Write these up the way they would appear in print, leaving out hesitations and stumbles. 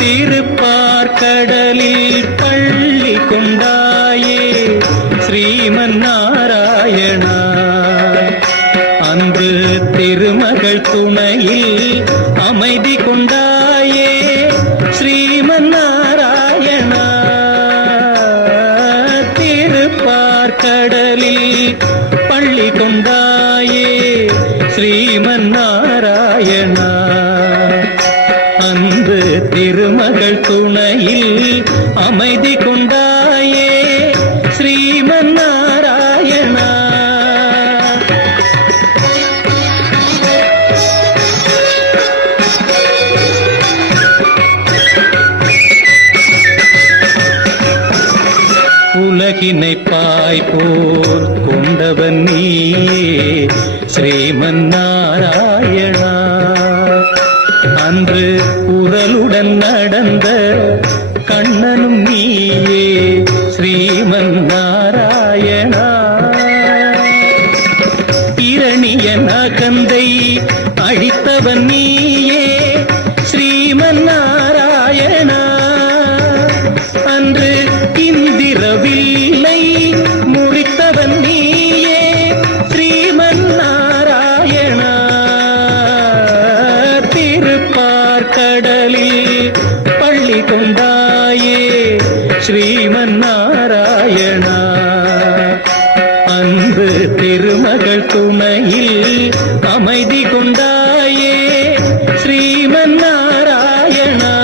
திருப்பார்கடலில் பள்ளி கொண்டாயே ஸ்ரீமன் நாராயணா. அன்று திருமகள் துணையில் அமைதி கொண்டாயே ஸ்ரீமன் நாராயணா. திருப்பார்கடலில் பள்ளி கொண்டாயே ஸ்ரீமன் நாராயணா. அன்று திருமகள் துணையில் அமைதி கொண்டாயே ஸ்ரீமன் நாராயணா. உலகினை பாய்போர் கொண்டவன் நீயே ஸ்ரீமன் நாராயணா. அன்று உரலுடன் நடந்த கண்ணனும் நீயே ஸ்ரீமன் நாராயணா. இரணியன் அகந்தை அழித்தவன் நீயே ஸ்ரீமன் நாராயணா. அன்று இந்திரவில்லை முறித்தவன் நீயே ஸ்ரீமன் நாராயணா. திருப்பார்கடலில் பள்ளி கொண்டாயே ஸ்ரீமன் நாராயணா. அன்பு திருமகள் துணையில் அமைதி கொண்டாயே ஸ்ரீமன் நாராயணா.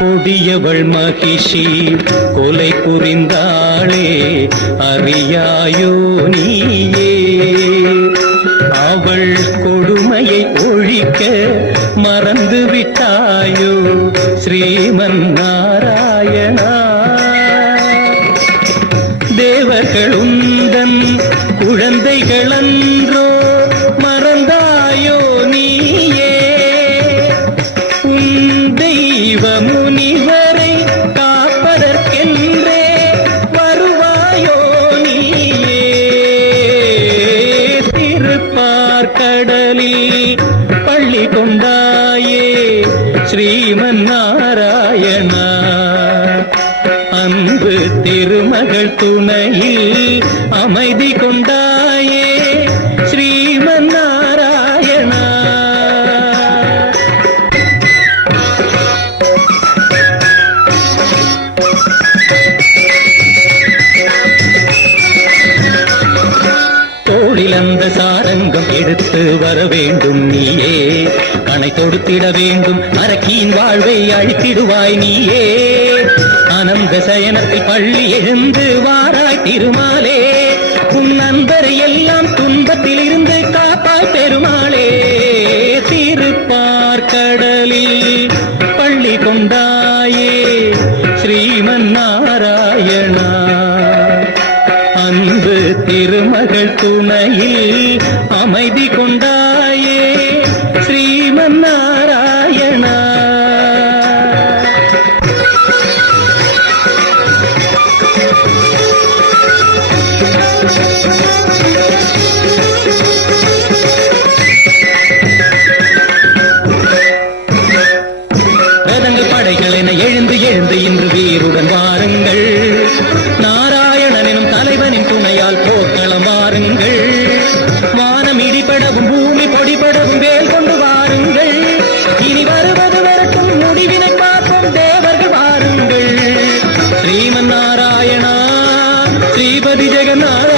கொடியவள் மகிஷி கொலை புரிந்தாளே அறியாயோ நீயே. அவள் கொடுமையை ஒழிக்க மறந்து விட்டாயோ ஸ்ரீமன் நாராயணா. தேவர்கள் உந்தன் குழந்தைகளன்றோ மறந்தாயோ நீயே. உன் தெய்வ முனிவரை காப்பதற்கென்றே வருவாயோ நீயே. திருப்பார்கடலில் பள்ளி கொண்டாயே ஸ்ரீமன் நாராயணா. அன்பு திருமகள் துணையில் அமைதி கொண்டாயே ஸ்ரீமன் நாராயணா. தோளில் அந்த சாரங்கம் எடுத்து வர வேண்டும் நீயே. கணை தொடுத்திட வேண்டும் அரக்கியின் வாழ்வை அழித்திடுவாய் நீயே. ஆனந்த சயனத்தில் பள்ளி எழுந்து வாராய் திருமாலே. உன் நண்பரை எல்லாம் துன்பத்தில் இருந்து காப்பாய் பெருமாளே. திருப்பார்கடலில் பள்ளி கொண்டாயே ஸ்ரீமன் நாராயணா. அன்பு திருமகள் துணையில் அமைதி கொண்டாயே ஸ்ரீமன் நாராயணா. ரதங்கள் படைகள் என எழுந்து எழுந்து இன்று வீருடன் வாருங்கள். நாராயணன் எனும் தலைவனின் துணையால் போர்க்களம் வாருங்கள். வானம் இடிபடவும் பூமி பொடிபடவும் வேல் கொண்டு வாருங்கள். இனி வருவது வரட்டும் முடிவினை பார்ப்போம் தேவர்கள் வாருங்கள். ஸ்ரீமன் நாராயணா ஸ்ரீபதி ஜெகநாத